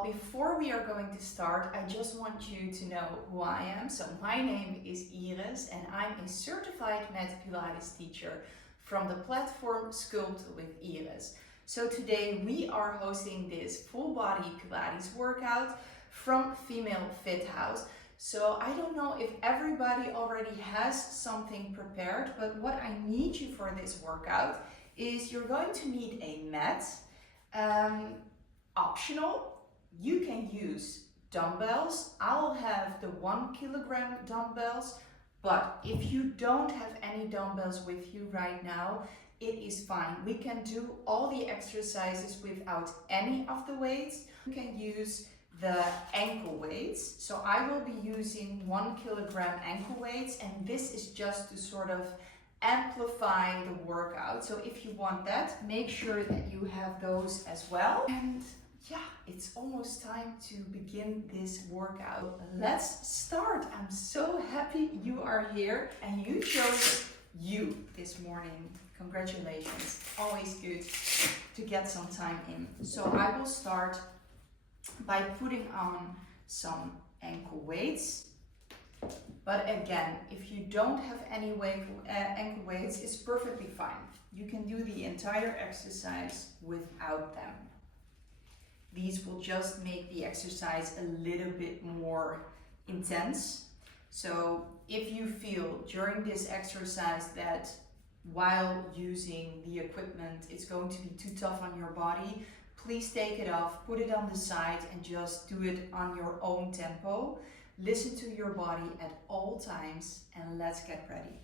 all, before we are going to start, I just want you to know who I am. So my name is 𝐟𝐨𝐫𝐞 and I'm a certified mat Pilates teacher from the platform Sculpt with 𝐟𝐨𝐫𝐞. So today we are hosting this full body Pilates workout from Female Fit House. So I don't know if everybody already has something prepared, but what I need you for this workout is you're going to need a mat. Optional, you can use dumbbells. I'll have the 1 kilogram dumbbells, but if you don't have any dumbbells with you right now, it is fine. We can do all the exercises without any of the weights. You can use the ankle weights. So I will be using 1 kilogram ankle weights, and this is just to sort of amplify the workout. So if you want that, make sure that you have those as well. And yeah, it's almost time to begin this workout. Let's start. I'm so happy you are here and you chose you this morning. Congratulations. Always good to get some time in. So I will start by putting on some ankle weights. But again, if you don't have any ankle weights, it's perfectly fine. You can do the entire exercise without them. These will just make the exercise a little bit more intense. So if you feel during this exercise that while using the equipment it's going to be too tough on your body, please take it off, put it on the side and just do it on your own tempo. Listen to your body at all times and let's get ready.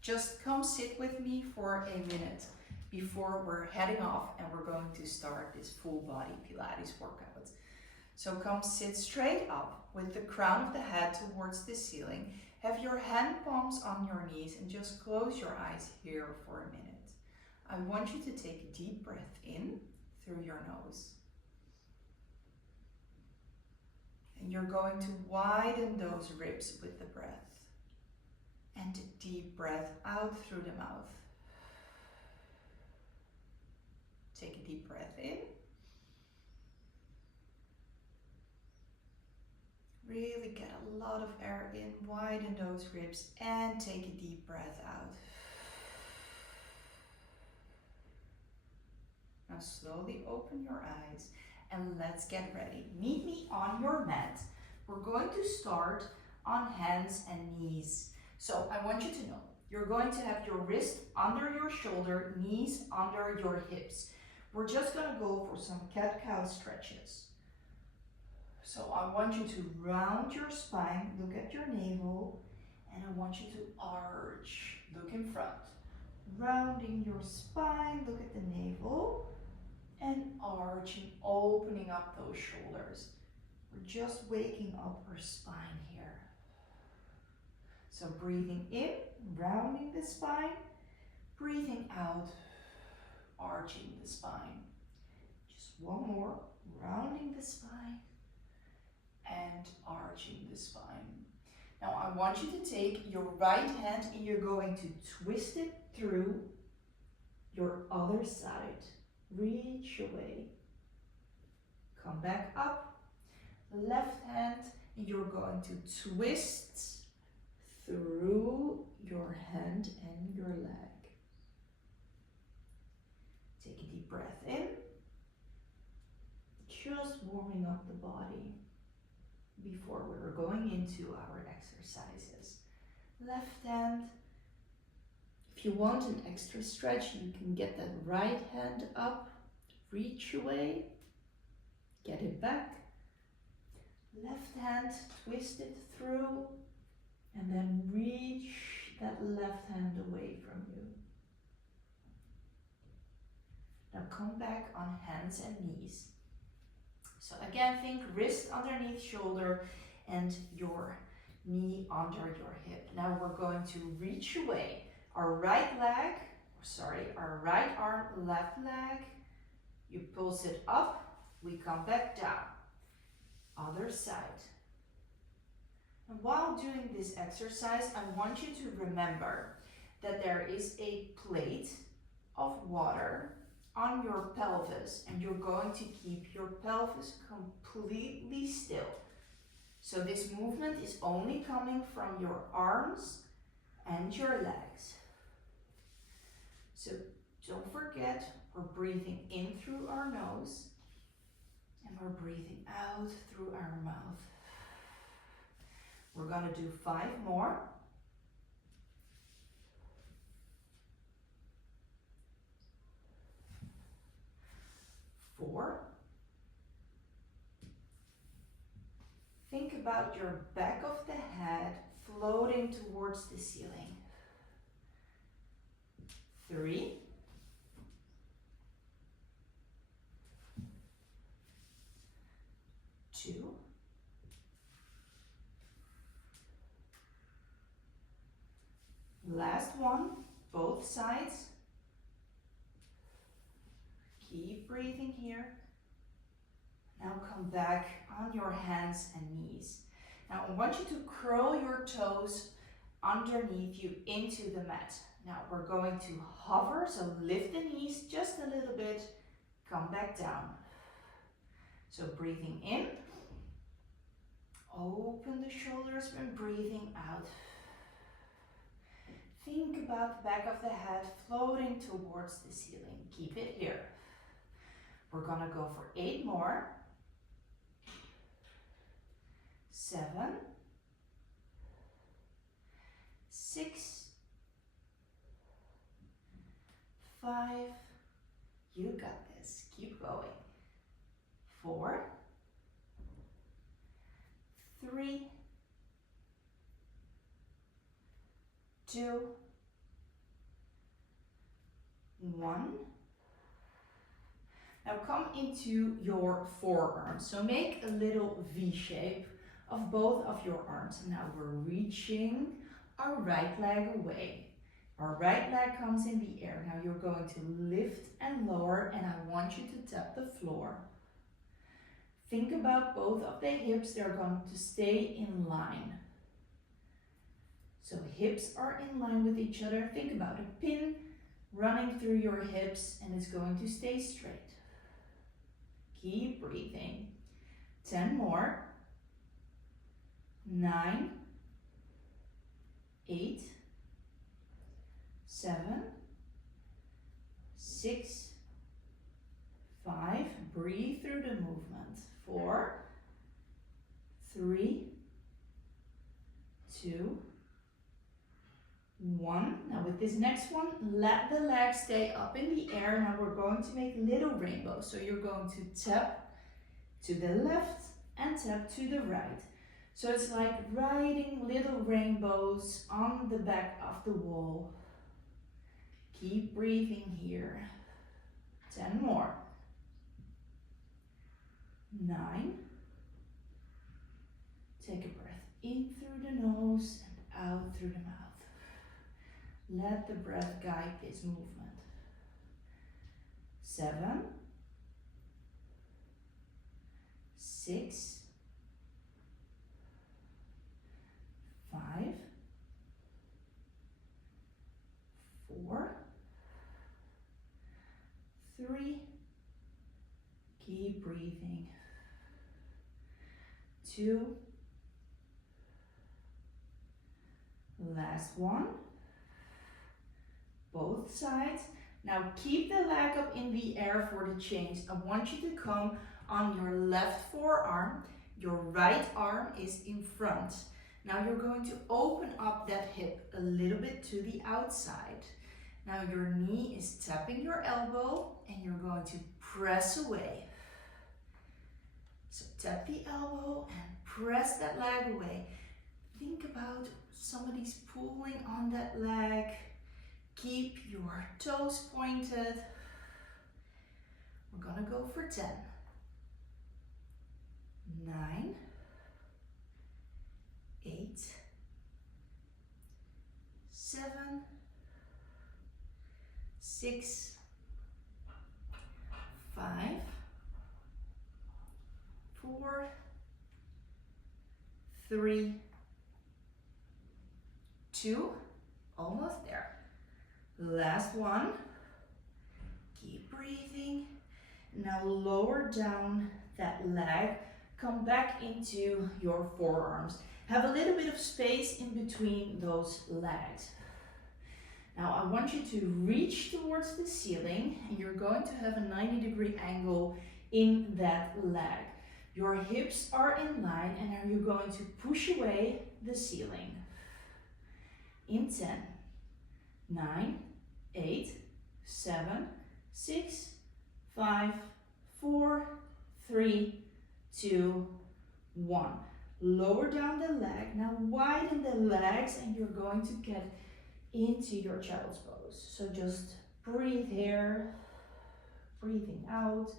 Just come sit with me for a minute before we're heading off and we're going to start this full body Pilates workout. So come sit straight up with the crown of the head towards the ceiling. Have your hand palms on your knees and just close your eyes here for a minute. I want you to take a deep breath in through your nose. And you're going to widen those ribs with the breath. And a deep breath out through the mouth. Take a deep breath in. Really get a lot of air in, widen those ribs and take a deep breath out. Now slowly open your eyes and let's get ready. Meet me on your mat. We're going to start on hands and knees. So I want you to know, you're going to have your wrist under your shoulder, knees under your hips. We're just going to go for some cat-cow stretches. So I want you to round your spine, look at your navel, and I want you to arch, look in front. Rounding your spine, look at the navel, and arching, opening up those shoulders. We're just waking up our spine here. So breathing in, rounding the spine, breathing out, arching the spine. Just one more, rounding the spine and arching the spine. Now I want you to take your right hand and you're going to twist it through your other side. Reach away. Come back up. Left hand, you're going to twist through your hand and your leg. Take a deep breath in. Just warming up the body before we're going into our exercises. Left hand. If you want an extra stretch, you can get that right hand up, reach away, get it back. Left hand, twist it through, and then reach that left hand away from you. Now come back on hands and knees. So again, think wrist underneath shoulder and your knee under your hip. Now we're going to reach away. Our right arm, left leg. You pulse it up, we come back down. Other side. And while doing this exercise, I want you to remember that there is a plate of water on your pelvis, and you're going to keep your pelvis completely still. So this movement is only coming from your arms and your legs. So don't forget, we're breathing in through our nose and we're breathing out through our mouth. We're gonna do 5 more. 4. Think about your back of the head floating towards the ceiling. 3. 2. Last one, both sides. Keep breathing here. Now come back on your hands and knees. Now I want you to curl your toes underneath you into the mat. Now we're going to hover, so lift the knees just a little bit, come back down. So breathing in, open the shoulders when breathing out. Think about the back of the head floating towards the ceiling. Keep it here. We're gonna go for 8 more. 7, 6, 5, you got this, keep going. 4, 3, 2, 1. Now come into your forearms. So make a little V shape of both of your arms. And now we're reaching our right leg away. Our right leg comes in the air. Now you're going to lift and lower, and I want you to tap the floor. Think about both of the hips. They're going to stay in line. So hips are in line with each other. Think about a pin running through your hips, and it's going to stay straight. Keep breathing. 10 more. 9, 8, 7, 6, 5. Breathe through the movement. 4, 3, 2, 1. Now with this next one, let the legs stay up in the air. Now we're going to make little rainbows. So you're going to tap to the left and tap to the right. So it's like riding little rainbows on the back of the wall. Keep breathing here. 10 more. 9. Take a breath in through the nose and out through the mouth. Let the breath guide this movement. 7, 6, 5, 4, 3, keep breathing. 2, last one. Both sides. Now keep the leg up in the air for the change. I want you to come on your left forearm. Your right arm is in front. Now you're going to open up that hip a little bit to the outside. Now your knee is tapping your elbow and you're going to press away. So tap the elbow and press that leg away. Think about somebody's pulling on that leg. Keep your toes pointed. We're gonna go for 10. 9, 8, 7, 6, 5, 4, 3, 2, almost there. Last one. Keep breathing. Now lower down that leg. Come back into your forearms. Have a little bit of space in between those legs. Now I want you to reach towards the ceiling and you're going to have a 90-degree angle in that leg. Your hips are in line and now you're going to push away the ceiling. In 10, 9, 8, 7, 6, 5, 4, 3, 2, 1. Lower down the leg. Now widen the legs and you're going to get into your child's pose. So just breathe here, breathing out.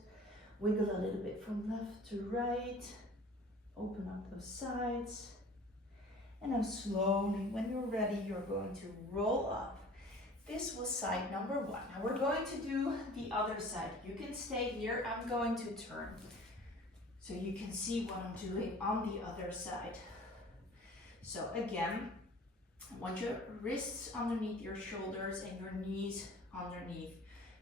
Wiggle a little bit from left to right. Open up those sides. And now slowly, when you're ready, you're going to roll up. This was side number 1. Now we're going to do the other side. You can stay here. I'm going to turn so you can see what I'm doing on the other side. So again, I want your wrists underneath your shoulders and your knees underneath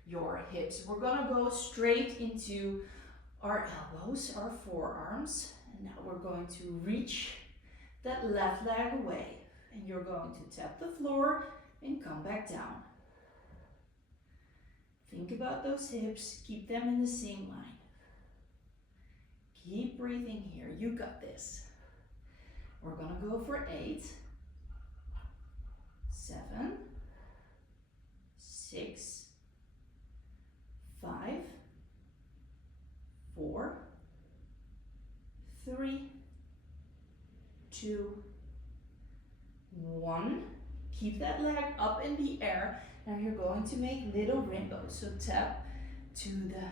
your hips. We're gonna go straight into our elbows, our forearms, and now we're going to reach that left leg away, and you're going to tap the floor and come back down. Think about those hips, keep them in the same line. Keep breathing here, you got this. We're gonna go for 8, 7, 6, 5, 4, 3, 2, 1. Keep that leg up in the air. Now you're going to make little rainbows. So tap to the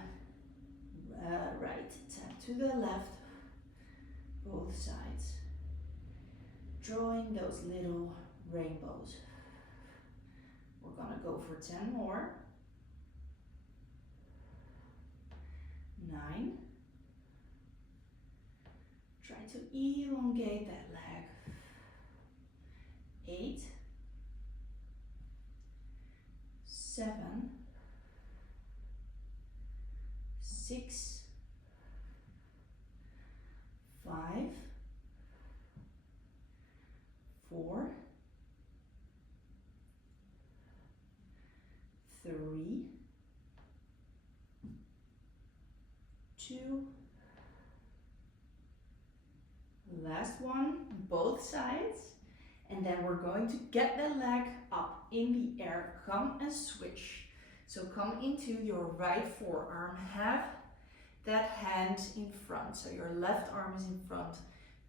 right, tap to the left, both sides. Drawing those little rainbows. We're gonna go for 10 more. 9. Try to elongate that leg. 8, 7, 6, 5, 4, 3, 2, last one, both sides, and then we're going to get the leg up in the air. Come and switch. So come into your right forearm, have that hand in front, so your left arm is in front,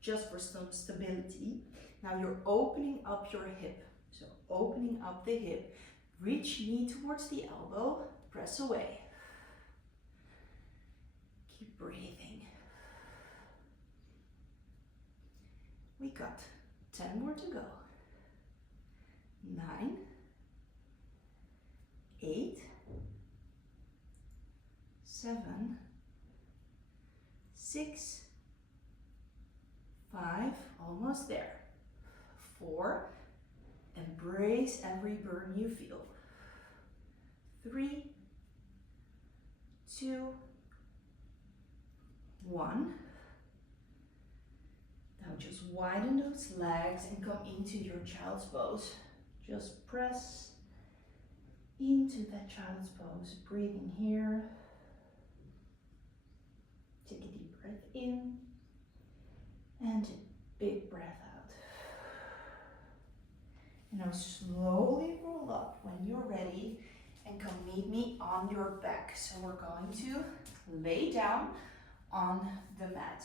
just for some stability. Now you're opening up your hip, so opening up the hip, reach knee towards the elbow, press away. Keep breathing. We got 10 more to go. 9, 8, 7, 6, 5, almost there. 4, embrace every burn you feel. 3, 2, 1. Now just widen those legs and come into your child's pose. Just press into that child's pose, breathing here. Take a deep breath in and a big breath out. And now slowly roll up when you're ready and come meet me on your back. So we're going to lay down on the mat.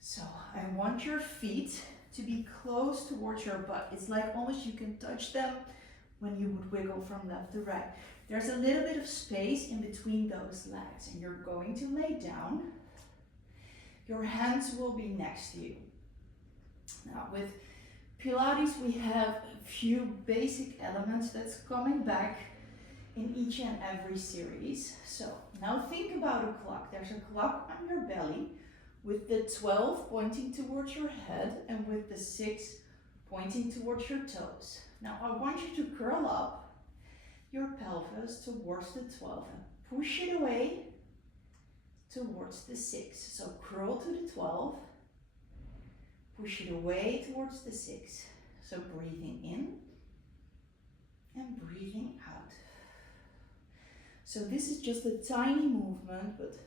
So I want your feet to be close towards your butt. It's like almost you can touch them when you would wiggle from left to right. There's a little bit of space in between those legs, and you're going to lay down. Your hands will be next to you. Now with Pilates we have a few basic elements that's coming back in each and every series. So now think about a clock. There's a clock on your belly with the 12 pointing towards your head and with the 6 pointing towards your toes. Now I want you to curl up, your pelvis towards the 12 and push it away towards the 6. So curl to the 12, push it away towards the 6. So breathing in and breathing out. So this is just a tiny movement, but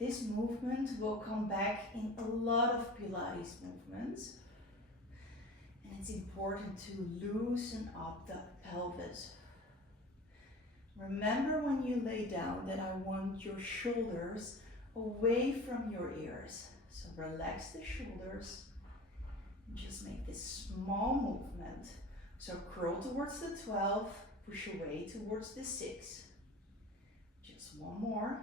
this movement will come back in a lot of Pilates movements. And it's important to loosen up the pelvis. Remember when you lay down that I want your shoulders away from your ears. So relax the shoulders and just make this small movement. So curl towards the 12, push away towards the 6. Just one more.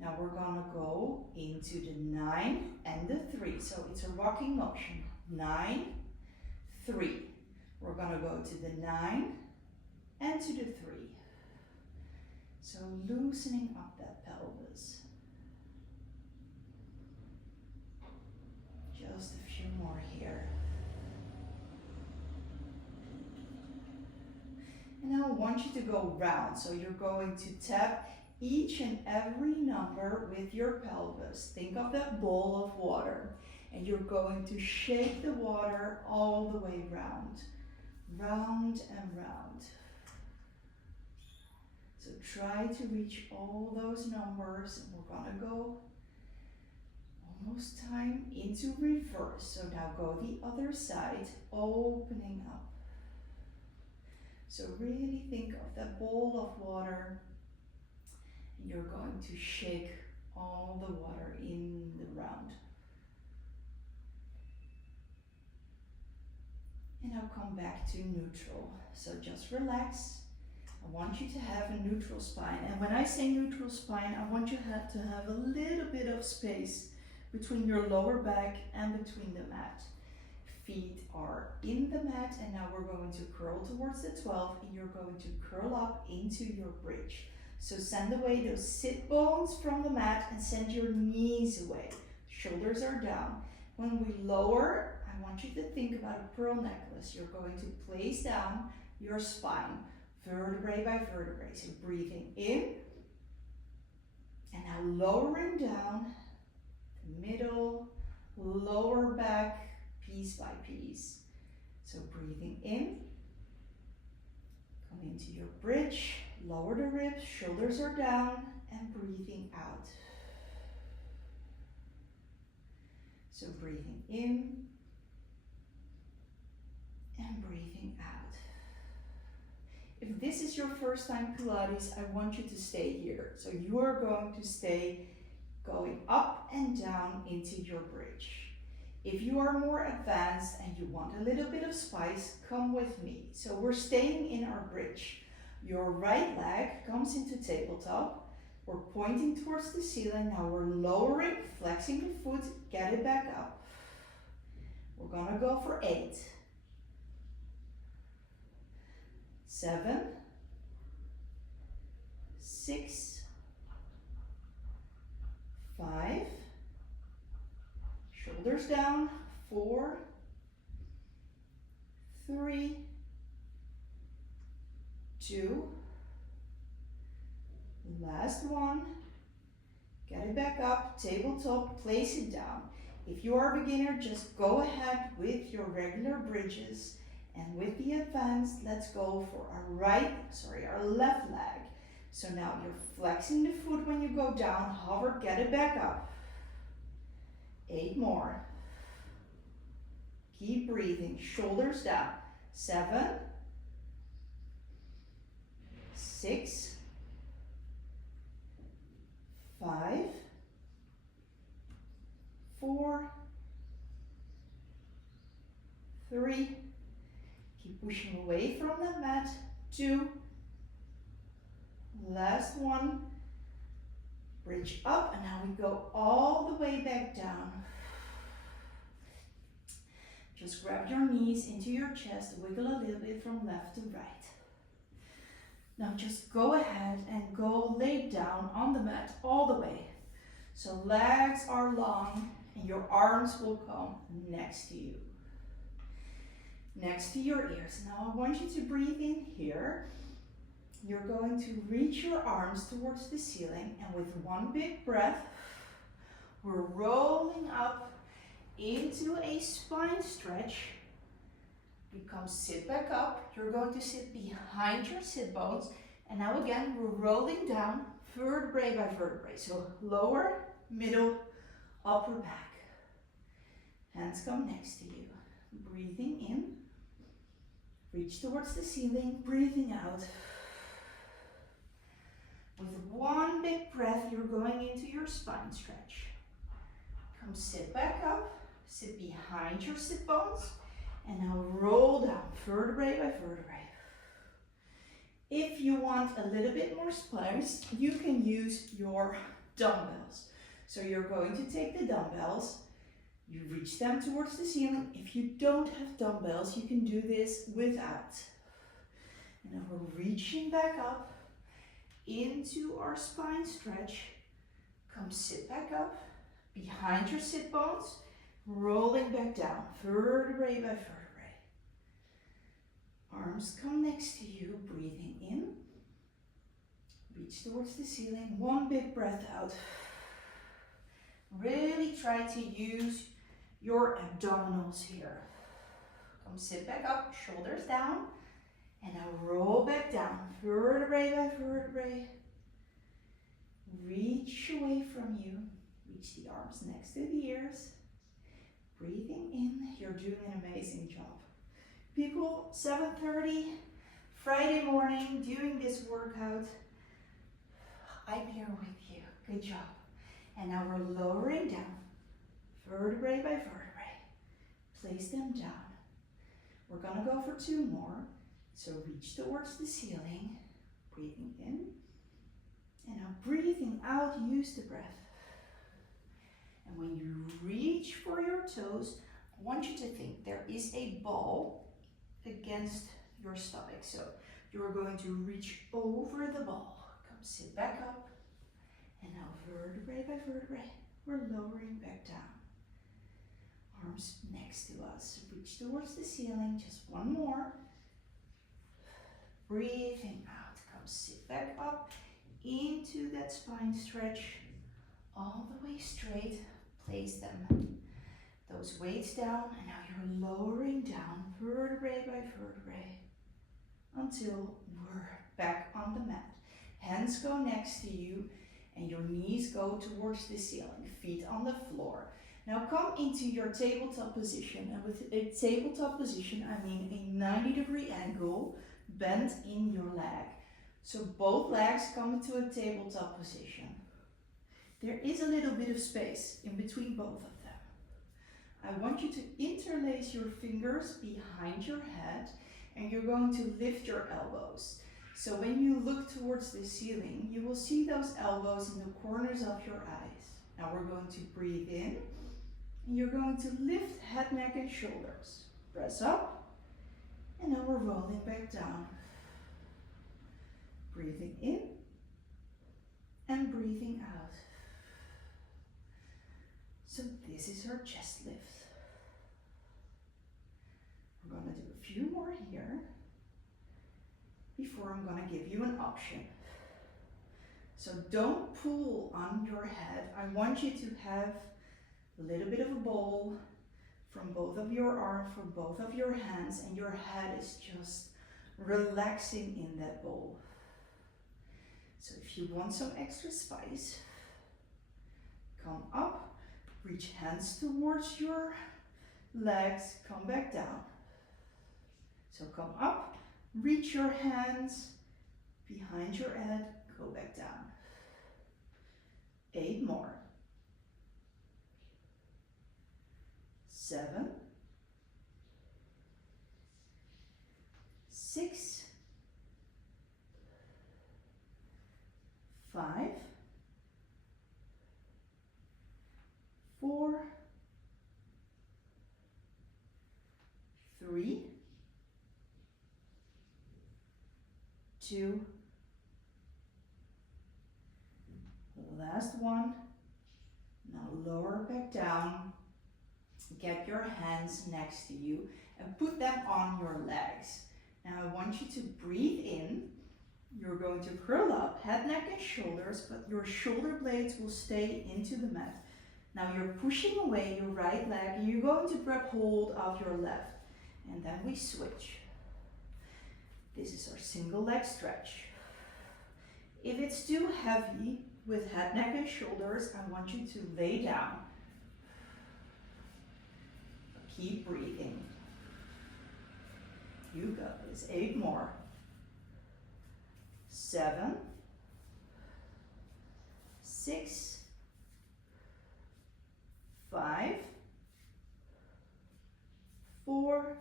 Now we're gonna go into the 9 and the 3. So it's a rocking motion. 9, 3. We're gonna go to the 9 and to the 3. So loosening up that pelvis. Just a few more here. And now I want you to go round. So you're going to tap each and every number with your pelvis. Think of that bowl of water. And you're going to shake the water all the way round. Round and round. So try to reach all those numbers. And we're gonna go almost time into reverse. So now go the other side, opening up. So really think of that bowl of water. You're going to shake all the water in the round. And now come back to neutral. So just relax. I want you to have a neutral spine. And when I say neutral spine, I want you to have a little bit of space between your lower back and between the mat. Feet are in the mat, and now we're going to curl towards the 12, and you're going to curl up into your bridge. So send away those sit bones from the mat and send your knees away. Shoulders are down. When we lower, I want you to think about a pearl necklace. You're going to place down your spine, vertebrae by vertebrae. So breathing in, and now lowering down, middle, lower back, piece by piece. So breathing in, come into your bridge, lower the ribs, shoulders are down, and breathing out. So breathing in and breathing out. If this is your first time Pilates, I want you to stay here. So you are going to stay going up and down into your bridge. If you are more advanced and you want a little bit of spice, come with me. So we're staying in our bridge. Your right leg comes into tabletop. We're pointing towards the ceiling. Now we're lowering, flexing the foot, get it back up. We're gonna go for 8, 7, 6, 5, shoulders down, 4, 3, 2, last one, get it back up, tabletop, place it down. If you are a beginner, just go ahead with your regular bridges, and with the advanced, let's go for our left leg. So now you're flexing the foot when you go down, hover, get it back up. 8 more. Keep breathing, shoulders down. 7, 6, 5, 4, 3, keep pushing away from the mat, 2, last one, bridge up, and now we go all the way back down. Just grab your knees into your chest, wiggle a little bit from left to right. Now just go ahead and go lay down on the mat all the way. So legs are long and your arms will come next to you. next to your ears. Now I want you to breathe in here. You're going to reach your arms towards the ceiling, and with one big breath, we're rolling up into a spine stretch. Become sit back up. You're going to sit behind your sit bones, and now again we're rolling down vertebrae by vertebrae. So lower, middle, upper back. Hands come next to you. Breathing in. Reach towards the ceiling, breathing out. With one big breath, you're going into your spine stretch. Come sit back up, sit behind your sit bones, and now roll down vertebrae by vertebrae. If you want a little bit more spice, you can use your dumbbells. So you're going to take the dumbbells, you reach them towards the ceiling. If you don't have dumbbells, you can do this without. And now we're reaching back up into our spine stretch. Come sit back up behind your sit bones, rolling back down vertebrae by vertebrae. Arms come next to you, breathing in. Reach towards the ceiling, one big breath out. Really try to use your abdominals here. Come sit back up, shoulders down. And now roll back down, vertebrae by vertebrae. Reach away from you. Reach the arms next to the ears. Breathing in, you're doing an amazing job. People, 7:30, Friday morning, doing this workout. I'm here with you, good job. And now we're lowering down, vertebrae by vertebrae. Place them down. We're gonna go for 2 more. So reach towards the ceiling, breathing in, and now breathing out, use the breath. And when you reach for your toes, I want you to think there is a ball against your stomach. So you're going to reach over the ball. Come sit back up, and now vertebrae by vertebrae, we're lowering back down. Arms next to us, reach towards the ceiling, just 1 more. Breathing out, come sit back up into that spine stretch, all the way straight. Place them, those weights down, and now you're lowering down vertebrae by vertebrae until we're back on the mat. Hands go next to you, and your knees go towards the ceiling, feet on the floor. Now come into your tabletop position, and with a tabletop position, I mean a 90-degree angle, bend in your leg. So both legs come into a tabletop position. There is a little bit of space in between both of them. I want you to interlace your fingers behind your head, and you're going to lift your elbows. So when you look towards the ceiling, you will see those elbows in the corners of your eyes. Now we're going to breathe in, and you're going to lift head, neck, and shoulders. Press up. And now we're rolling back down. Breathing in and breathing out. So this is our chest lift. We're going to do a few more here before I'm going to give you an option. So don't pull on your head. I want you to have a little bit of a bowl from both of your arms, from both of your hands, and your head is just relaxing in that bowl. So if you want some extra spice, come up, reach hands towards your legs, come back down. So come up, reach your hands behind your head, go back down. 8 more. 7, 6, 5, 4, 3, 2, last one. Now lower back down. Get your hands next to you and put them on your legs. Now I want you to breathe in. You're going to curl up, head, neck, and shoulders, but your shoulder blades will stay into the mat. Now you're pushing away your right leg, and you're going to grab hold of your left. And then we switch. This is our single leg stretch. If it's too heavy with head, neck, and shoulders, I want you to lay down. Keep breathing. You got this. 8 more. 7, 6, 5, 4,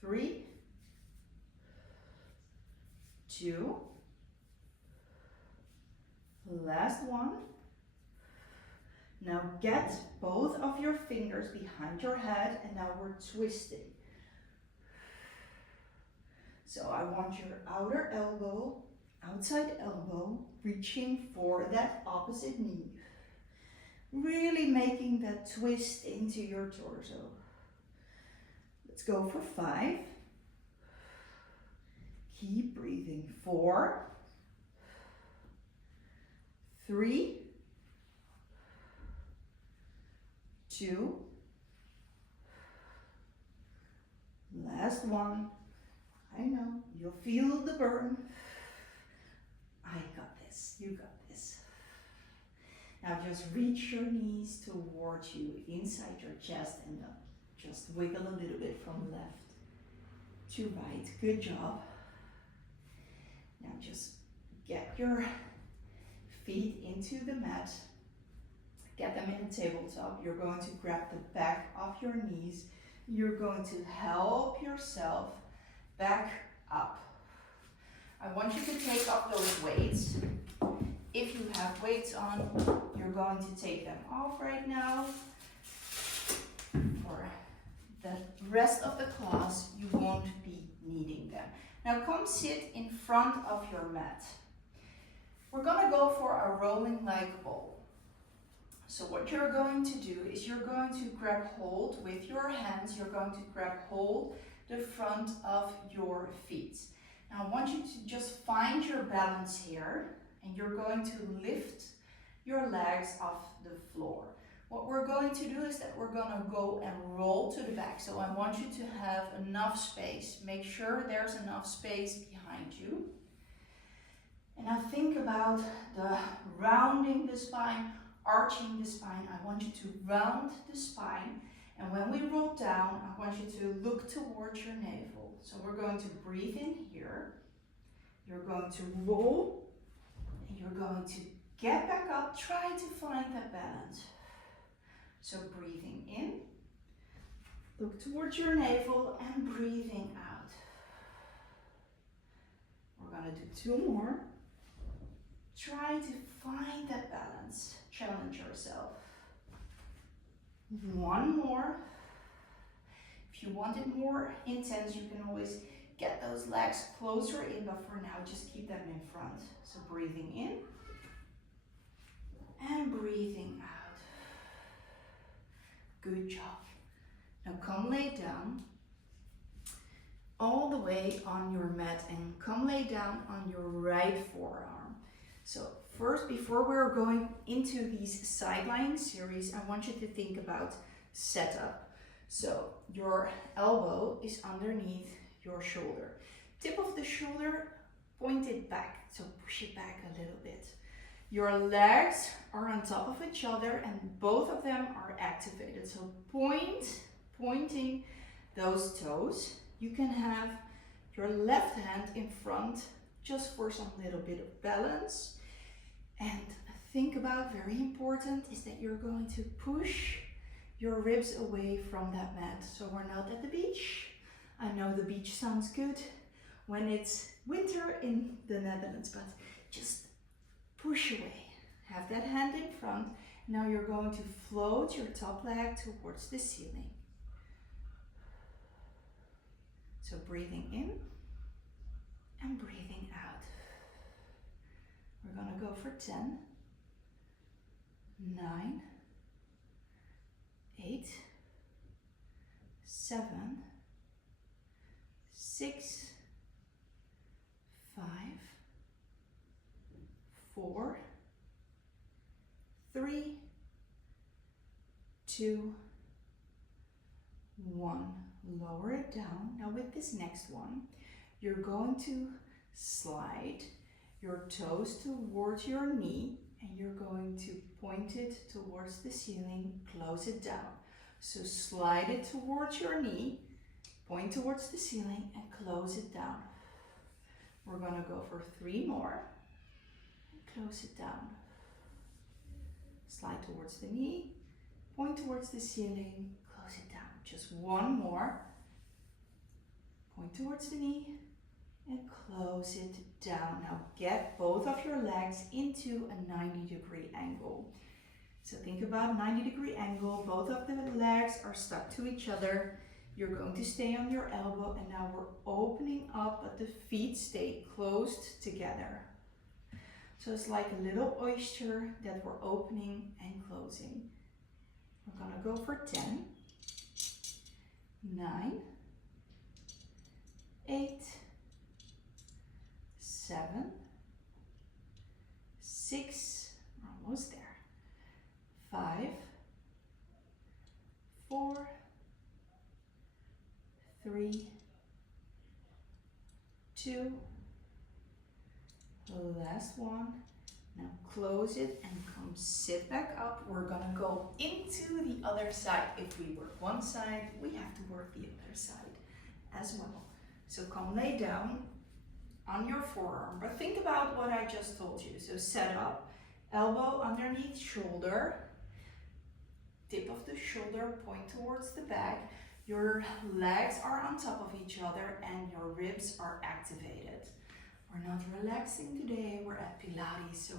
3, 2, last one. Now get both of your fingers behind your head, and now we're twisting. So I want your outer elbow, outside elbow, reaching for that opposite knee. Really making that twist into your torso. Let's go for 5. Keep breathing. 4, 3, 2, last one. I know, you'll feel the burn. I got this, you got this. Now just reach your knees towards you, inside your chest, and just wiggle a little bit from left to right. Good job. Now just get your feet into the mat. Get them in the tabletop. You're going to grab the back of your knees. You're going to help yourself back up. I want you to take off those weights. If you have weights on, you're going to take them off right now. For the rest of the class, you won't be needing them. Now come sit in front of your mat. We're gonna go for a rolling leg bowl. So what you're going to do is you're going to grab hold with your hands. You're going to grab hold the front of your feet. Now I want you to just find your balance here, and you're going to lift your legs off the floor. What we're going to do is that we're going to go and roll to the back. So I want you to have enough space. Make sure there's enough space behind you. And now think about the rounding the spine, arching the spine. I want you to round the spine. And when we roll down, I want you to look towards your navel. So we're going to breathe in here. You're going to roll, and you're going to get back up. Try to find that balance. So breathing in, look towards your navel, and breathing out. We're going to do 2 more. Try to find that balance. Challenge yourself. 1 more. If you want it more intense, you can always get those legs closer in, but for now, just keep them in front. So breathing in and breathing out. Good job. Now come lay down all the way on your mat, and come lay down on your right forearm. So first, before we're going into these side lying series, I want you to think about setup. So your elbow is underneath your shoulder. Tip of the shoulder pointed back, so push it back a little bit. Your legs are on top of each other, and both of them are activated. So pointing those toes. You can have your left hand in front just for some little bit of balance. And think about, very important, is that you're going to push your ribs away from that mat. So we're not at the beach. I know the beach sounds good when it's winter in the Netherlands, but just push away. Have that hand in front. Now you're going to float your top leg towards the ceiling. So breathing in and breathing out. We're going to go for 10, 9, 8, 7, 6, 5, 4, 3, 2, 1. Lower it down. Now with this next one, you're going to slide your toes towards your knee and you're going to point it towards the ceiling, close it down. So slide it towards your knee, point towards the ceiling and close it down. We're going to go for 3 more and close it down. Slide towards the knee, point towards the ceiling, close it down. Just 1 more. Point towards the knee and close it down. Now get both of your legs into a 90-degree angle. So think about 90-degree angle. Both of the legs are stuck to each other. You're going to stay on your elbow and now we're opening up, but the feet stay closed together. So it's like a little oyster that we're opening and closing. We're gonna go for 10, 9, 8, 7, 6, we're almost there, 5, 4, 3, 2, the last one. Now close it and come sit back up. We're gonna go into the other side. If we work one side, we have to work the other side as well. So come lay down on your forearm, but think about what I just told you. So set up, elbow underneath shoulder, tip of the shoulder, point towards the back. Your legs are on top of each other and your ribs are activated. We're not relaxing today, we're at Pilates, so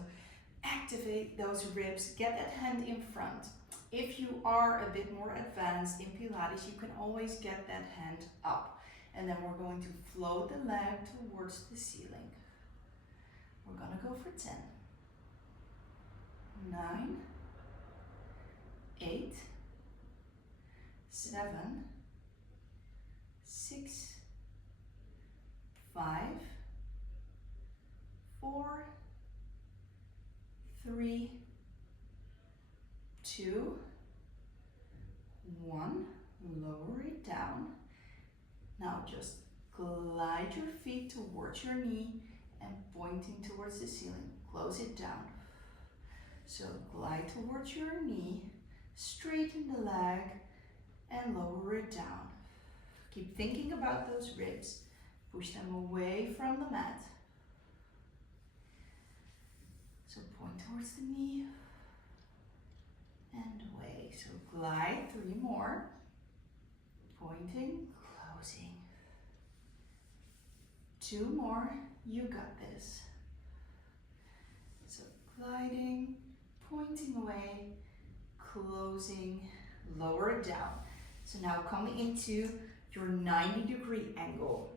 activate those ribs, get that hand in front. If you are a bit more advanced in Pilates, you can always get that hand up. And then we're going to float the leg towards the ceiling. We're gonna go for 10, 9, 8, 7, 6, 5, 4, 3, 2, 1. Lower it down. Now just glide your feet towards your knee and pointing towards the ceiling. Close it down. So glide towards your knee, straighten the leg and lower it down. Keep thinking about those ribs. Push them away from the mat. So point towards the knee and away. So glide 3 more. Pointing, closing. 2 more, you got this. So gliding, pointing away, closing, lower it down. So now coming into your 90-degree angle.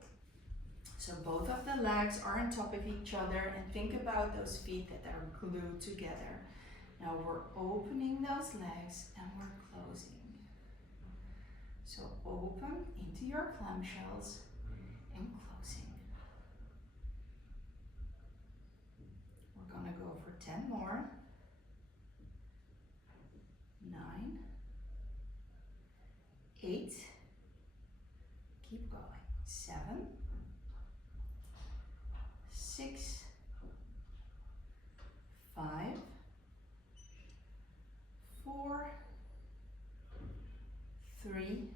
So both of the legs are on top of each other and think about those feet that are glued together. Now we're opening those legs and we're closing. So open into your clamshells and closing. We're gonna go for 10 more. 9, 8, keep going. 7, 6, 5, 4, 3,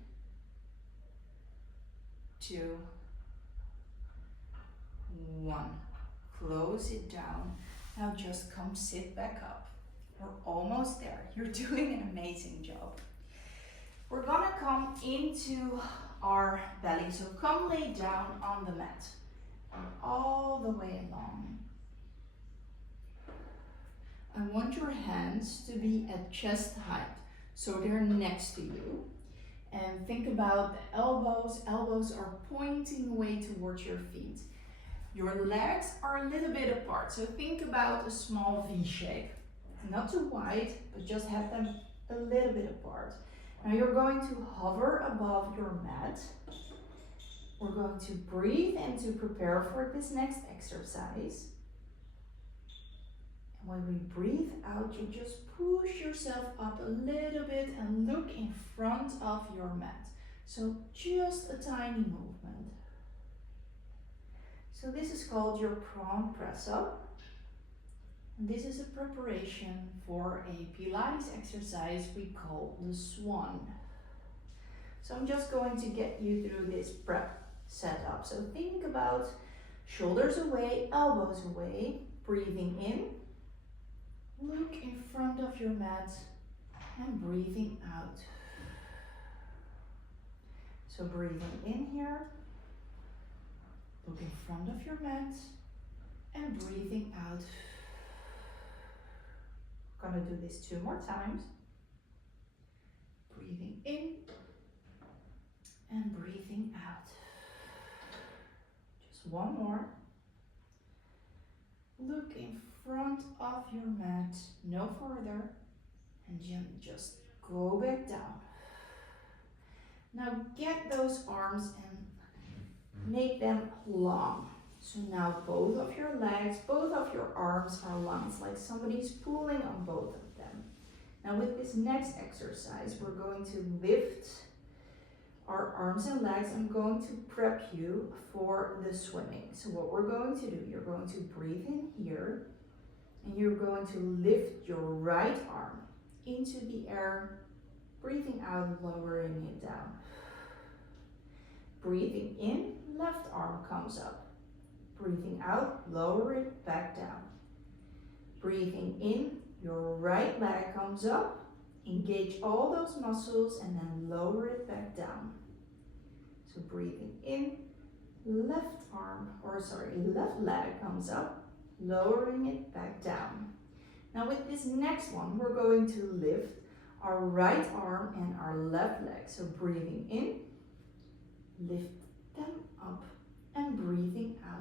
2, 1. Close it down. Now just come sit back up. We're almost there. You're doing an amazing job. We're gonna come into our belly. So come lay down on the mat and all the way along. I want your hands to be at chest height, so they're next to you. And think about the elbows. Elbows are pointing away towards your feet. Your legs are a little bit apart, so think about a small V shape. Not too wide, but just have them a little bit apart. Now you're going to hover above your mat. We're going to breathe in to prepare for this next exercise. And when we breathe out, you just push yourself up a little bit and look in front of your mat. So just a tiny movement. So this is called your prone press up. And this is a preparation for a Pilates exercise we call the swan. So I'm just going to get you through this prep setup. So think about shoulders away, elbows away, breathing in, look in front of your mat and breathing out. So breathing in here, look in front of your mat and breathing out. Gonna do this 2 more times. Breathing in and breathing out. Just 1 more. Look in front of your mat, no further, and just go back down. Now get those arms and make them long. So now both of your legs, both of your arms are long. It's like somebody's pulling on both of them. Now with this next exercise, we're going to lift our arms and legs. I'm going to prep you for the swimming. So what we're going to do, you're going to breathe in here and you're going to lift your right arm into the air, breathing out, lowering it down. Breathing in, left arm comes up. Breathing out, lower it back down. Breathing in, your right leg comes up. Engage all those muscles and then lower it back down. So breathing in, left leg comes up, lowering it back down. Now with this next one, we're going to lift our right arm and our left leg. So breathing in, lift them up and breathing out.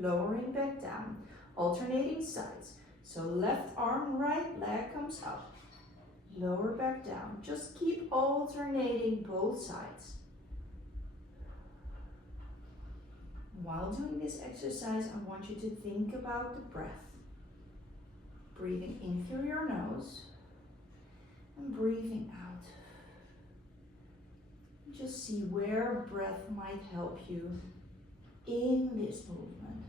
Lowering back down, alternating sides. So left arm, right leg comes up, lower back down. Just keep alternating both sides. While doing this exercise, I want you to think about the breath. Breathing in through your nose and breathing out. Just see where breath might help you in this movement.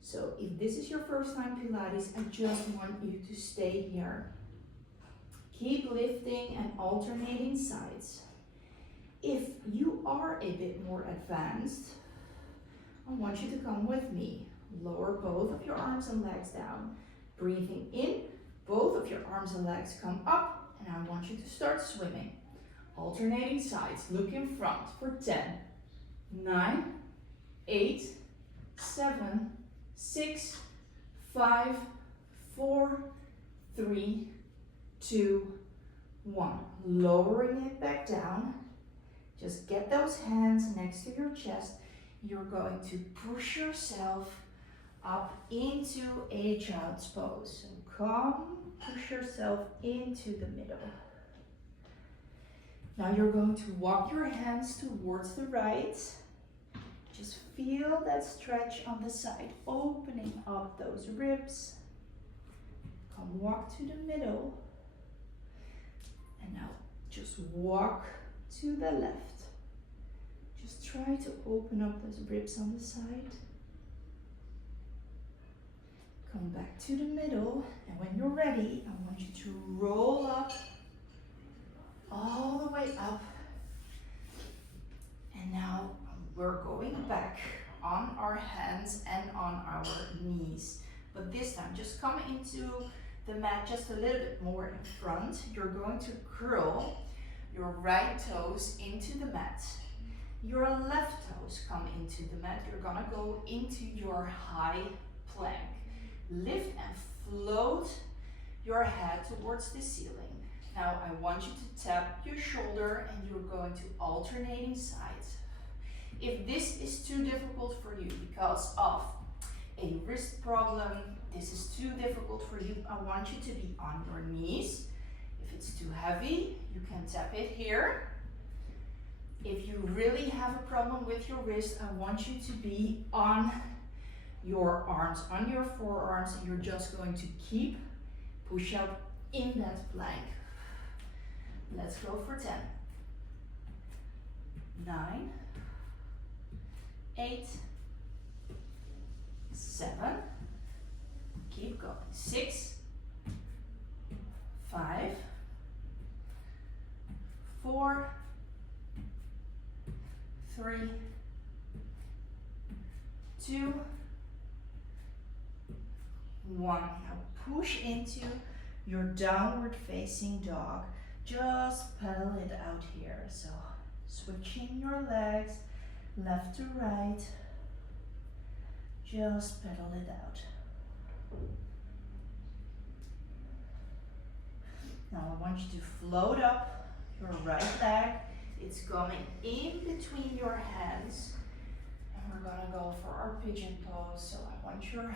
So if this is your first time Pilates, I just want you to stay here. Keep lifting and alternating sides. If you are a bit more advanced, I want you to come with me. Lower both of your arms and legs down. Breathing in, both of your arms and legs come up, and I want you to start swimming. Alternating sides, look in front for 10, 9, 8, 7, 6, 5, 4, 3, 2, 1. Lowering it back down. Just get those hands next to your chest. You're going to push yourself up into a child's pose. So come, push yourself into the middle. Now you're going to walk your hands towards the right. Just feel that stretch on the side, opening up those ribs. Come walk to the middle. And now just walk to the left. Just try to open up those ribs on the side. Come back to the middle, and when you're ready, I want you to roll up, all the way up. And now we're going back on our hands and on our knees. But this time, just come into the mat just a little bit more in front. You're going to curl your right toes into the mat. Your left toes come into the mat. You're gonna go into your high plank. Lift and float your head towards the ceiling. Now I want you to tap your shoulder and you're going to alternating sides. If this is too difficult for you because of a wrist problem, this is too difficult for you, I want you to be on your knees. If it's too heavy, you can tap it here. If you really have a problem with your wrist, I want you to be on your arms, on your forearms. You're just going to keep push up in that plank. Let's go for 10. 9, 8, 7, keep going. 6, 5, 4, 3, 2, 1. Now push into your downward facing dog. Just pedal it out here. So switching your legs left to right. Just pedal it out. Now I want you to float up your right leg. It's going in between your hands. And we're gonna go for our pigeon pose. So I want your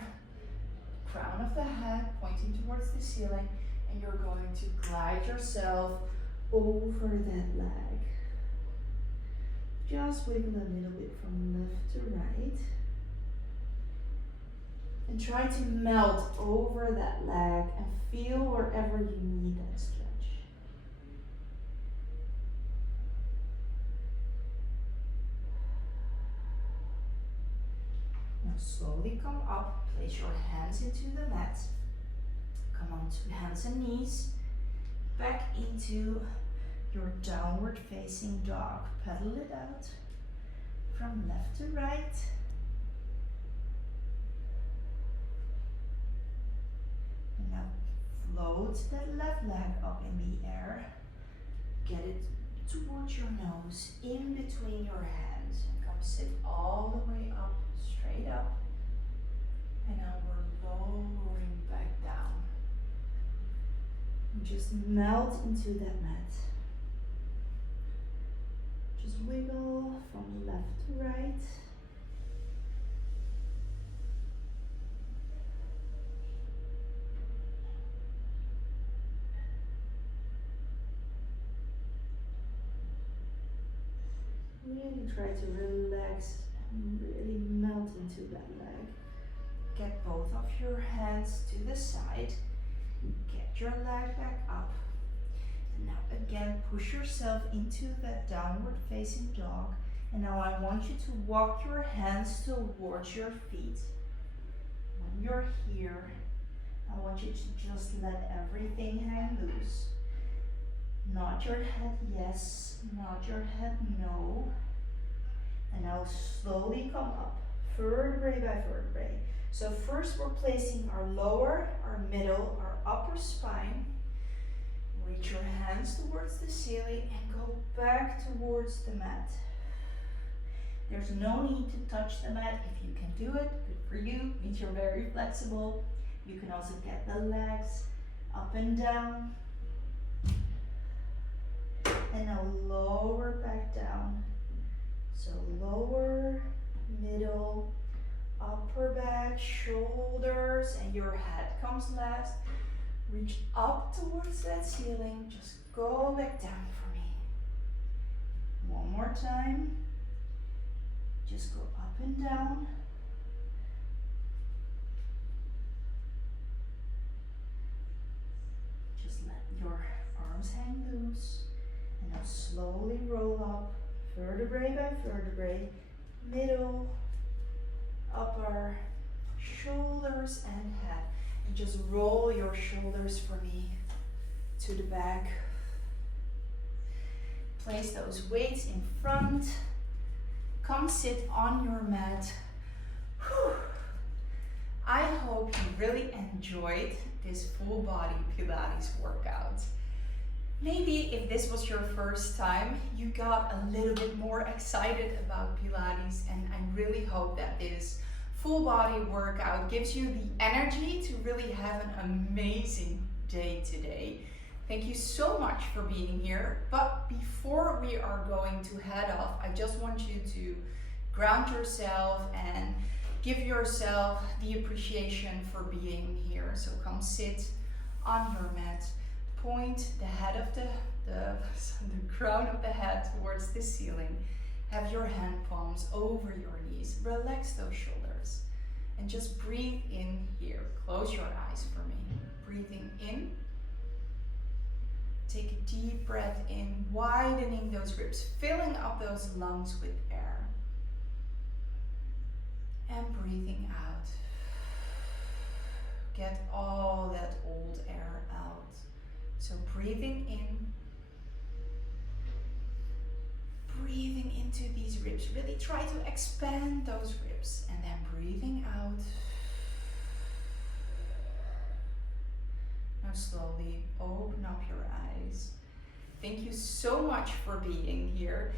crown of the head pointing towards the ceiling, and you're going to glide yourself over that leg. Just wiggle a little bit from left to right. And try to melt over that leg and feel wherever you need that stretch. Now slowly come up, place your hands into the mat. Come on to hands and knees, back into your downward facing dog. Pedal it out from left to right. And now float that left leg up in the air. Get it towards your nose, in between your hands, and come sit all the way up, straight up. And now we're lowering back down. And just melt into that mat. Just wiggle from left to right. Really try to relax and really melt into that leg. Get both of your hands to the side. Get your leg back up. And now again, push yourself into that downward facing dog. And now I want you to walk your hands towards your feet. When you're here, I want you to just let everything hang loose. Nod your head yes, nod your head no. And now slowly come up, vertebrae by vertebrae. So first we're placing our lower, our middle, our upper spine. Reach your hands towards the ceiling and go back towards the mat. There's no need to touch the mat. If you can do it, good for you. Means you're very flexible. You can also get the legs up and down. And now lower back down. So lower, middle, upper back, shoulders, and your head comes last. Reach up towards that ceiling. Just go back down for me. One more time. Just go up and down. Just let your arms hang loose. And now slowly roll up, vertebrae by vertebrae, middle, upper, shoulders and head. And just roll your shoulders for me to the back. Place those weights in front. Come sit on your mat. Whew. I hope you really enjoyed this full body Pilates workout. Maybe if this was your first time, you got a little bit more excited about Pilates, and I really hope that this full body workout gives you the energy to really have an amazing day today. Thank you so much for being here. But before we are going to head off, I just want you to ground yourself and give yourself the appreciation for being here. So come sit on your mat, point the head of the crown of the head towards the ceiling. Have your hand palms over your knees. Relax those shoulders and just breathe in here. Close your eyes for me. Breathing in. Take a deep breath in, widening those ribs, filling up those lungs with air. And breathing out. Get all that old air out. So breathing in. Breathing into these ribs. Really try to expand those ribs. And then breathing out. Now slowly open up your eyes. Thank you so much for being here.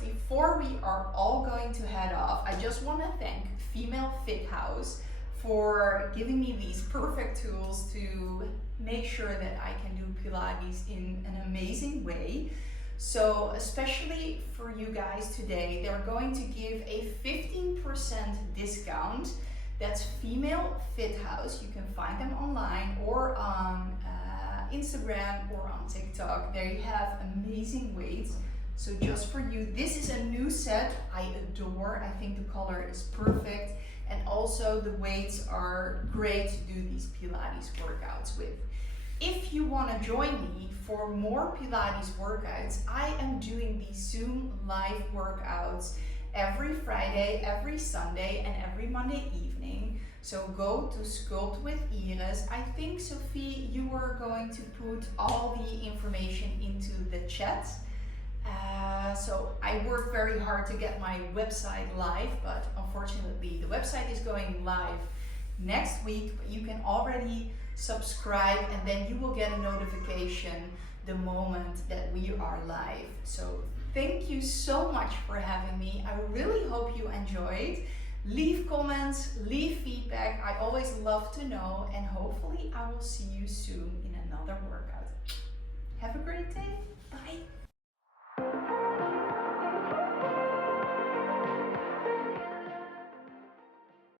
Before we are all going to head off, I just want to thank Female Fit House for giving me these perfect tools to make sure that I can do Pilates in an amazing way. So especially for you guys today, they're going to give a 15% discount. That's Female Fit House. You can find them online or on Instagram or on TikTok. They have amazing weights. So just for you, this is a new set I adore. I think the color is perfect. And also the weights are great to do these Pilates workouts with. If you want to join me for more Pilates workouts, I am doing these Zoom live workouts every Friday, every Sunday, and every Monday evening. So go to Sculpt with 𝐟𝐸. I think, Sophie, you are going to put all the information into the chat. So I work very hard to get my website live, but unfortunately the website is going live next week. But you can already subscribe and then you will get a notification the moment that we are live. So thank you so much for having me. I really hope you enjoyed. Leave comments, leave feedback. I always love to know, and hopefully I will see you soon in